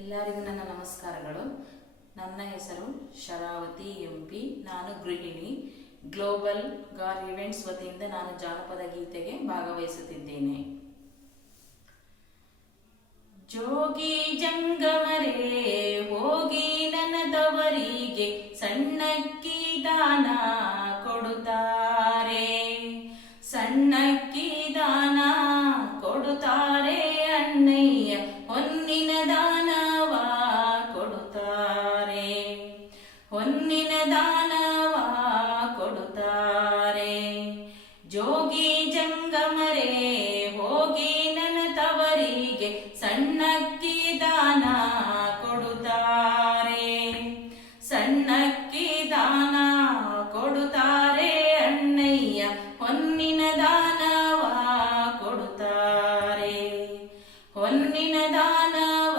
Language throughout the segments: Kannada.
ಎಲ್ಲರಿಗೂ ನನ್ನ ನಮಸ್ಕಾರಗಳು. ನನ್ನ ಹೆಸರು ಶರಾವತಿ ಎಂಪಿ. ನಾನು ಗೃಹಿಣಿ. ಗ್ಲೋಬಲ್ ಗಾರ್ ಇವೆಂಟ್ಸ್ ವತಿಯಿಂದ ನಾನು ಜಾನಪದ ಗೀತೆಗೆ ಭಾಗವಹಿಸುತ್ತಿದ್ದೇನೆ. ಜೋಗಿ ಜಂಗಮರೇ ಹೋಗಿ ನನದವರಿಗೆ ಸಣ್ಣಕ್ಕಿ ದಾನ ಕೊಡುತ್ತಾರೆ, ಸಣ್ಣಕ್ಕಿ ದಾನ ಕೊಡುತ್ತಾರೆ ಅಣ್ಣಯ್ಯ, ಹೊನ್ನಿನ ದಾನವ ಕೊಡುತ್ತಾರೆ, ಹೊನ್ನಿನ ದಾನವ ಕೊಡುತ್ತಾರೆ. ಜೋಗಿ ಜಂಗಮರೇ ಹೋಗಿ ನನ್ನ ತವರಿಗೆ ಸಣ್ಣಕ್ಕಿ ದಾನ ಕೊಡುತ್ತಾರೆ, ಸಣ್ಣಕ್ಕಿ ದಾನ ಕೊಡುತ್ತಾರೆ ಅಣ್ಣಯ್ಯ, ಹೊನ್ನಿನ ದಾನವ ಕೊಡುತ್ತಾರೆ, ಹೊನ್ನಿನ ದಾನವ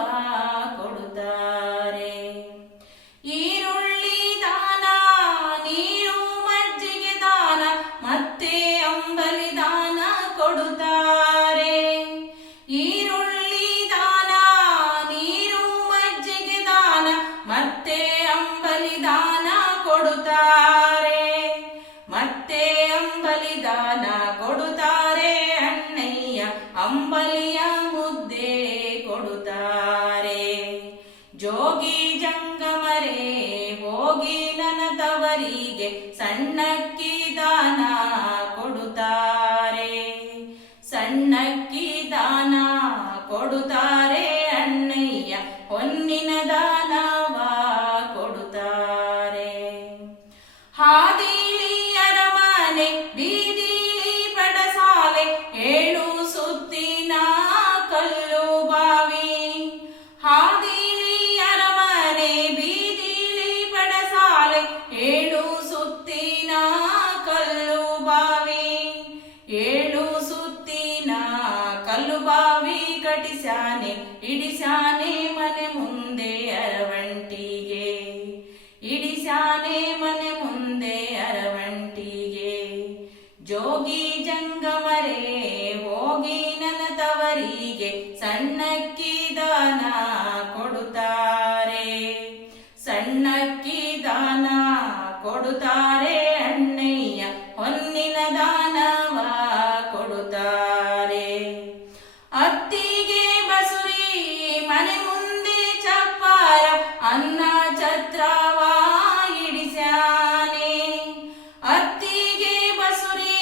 ಕೊಡುತ್ತಾರೆ. ಈರುಳ್ಳಿ ದಾನ, ನೀರು ಮಜ್ಜಿಗೆ ದಾನ, ಮತ್ತೆ ಅಂಬಲಿ ದಾನ ಕೊಡುತ್ತಾರೆ. ಈರುಳ್ಳಿ ದಾನ, ನೀರು ಮಜ್ಜಿಗೆ ದಾನ, ಮತ್ತೆ ಅಂಬಲಿ ದಾನ ಕೊಡುತ್ತಾರೆ, ಮತ್ತೆ ಅಂಬಲಿ ದಾನ ಕೊಡುತ್ತಾರೆ ಅಣ್ಣಯ್ಯ, ಅಂಬಲಿಯ ಮುದ್ದೆ ಕೊಡುತ್ತಾರೆ. ಜೋಗಿ ಜಂಗಮರೇ ಹೋಗಿ ನನ್ನ ತವರಿಗೆ ಸಣ್ಣಕ್ಕಿ ದಾನ ಕೊಡುತ್ತಾರೆ, ಸಣ್ಣಕ್ಕಿ ದಾನ ಕೊಡುತ್ತಾರೆ ಅಣ್ಣಯ್ಯ, ಹೊನ್ನಿನ ದಾನವ ಕೊಡುತ್ತಾರೆ. ಹಾದಿಲಿ ಅರಮನೆ ಬೀದಿಲಿ ಪಡಸಾಲೆ, ಏಳು ಸುತ್ತಿನ ಕಲ್ಲು ಬಾವಿ. ಹಾದಿಲಿ ಅರಮನೆ ಬೀದಿಲಿ ಪಡಸಾಲೆ, ಏಳು ಸುತ್ತಿನ ಕಲ್ಲು ಬಾವಿ, ಏಳು ಸುತ್ತಿನ ಕಲ್ಲು ಬಾವಿ ಕಟಿಸ್ಯಾನೆ, ಇಡಿಸ್ಯಾನೆ ಮನೆ ಮುಂದೆ ಅರವಂಟಿಗೆ, ಇಡಿಸ್ಯಾನೆ ಮನೆ ಮುಂದೆ ಅರವಂಟಿಗೆ. ಜೋಗಿ ಜಂಗಮರೇ ಹೋಗಿ ನನ್ನ ತವರಿಗೆ ಸಣ್ಣಕ್ಕಿ ದಾನ ಕೊಡುತ್ತಾರೆ, ಸಣ್ಣಕ್ಕಿ ದಾನ ಕೊಡುತ್ತಾರೆ ಅಣ್ಣಯ್ಯ, ಹೊನ್ನಿನ ದಾನವ ಕೊಡುತ್ತಾರೆ. ಅತ್ತಿಗೆ ಬಸುರಿ ಮನೆ ಮುಂದೆ ಚಪ್ಪಾರ, ಅನ್ನ ಛತ್ರವ ಇಡಿಸ್ಯಾನೆ. ಅತ್ತಿಗೆ ಬಸುರಿ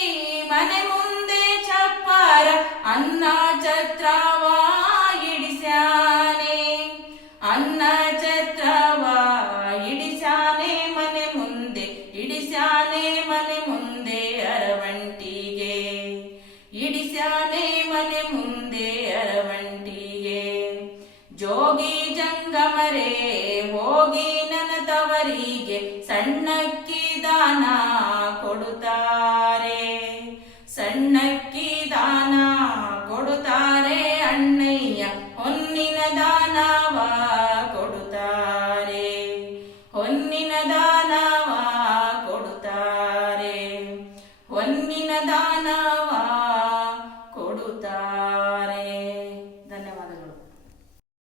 ಮನೆ ಮುಂದೆ ಚಪ್ಪಾರ, ಅನ್ನ ಛತ್ರವ ಇಡಿಸ್ಯಾನೆ, ಅನ್ನ ಛತ್ರವ ಇಡಿಸ್ಯಾನೆ ಮನೆ ಮುಂದೆ, ಇಡಿಸ್ಯಾನೆ ಮನೆ ಮುಂದೆ ಅರವಂಟಿಗೆ, ಇಡಿಸ್ಯಾನೆ ಮನೆ ಮುಂದೆ ಅರವಂಟಿಗೆ. ಜೋಗಿ ಜಂಗಮರೇ ಹೋಗಿ ನನ್ನ ತವರಿಗೆ ಸಣ್ಣಕ್ಕಿ ದಾನ ಕೊಡುತ್ತಾರೆ.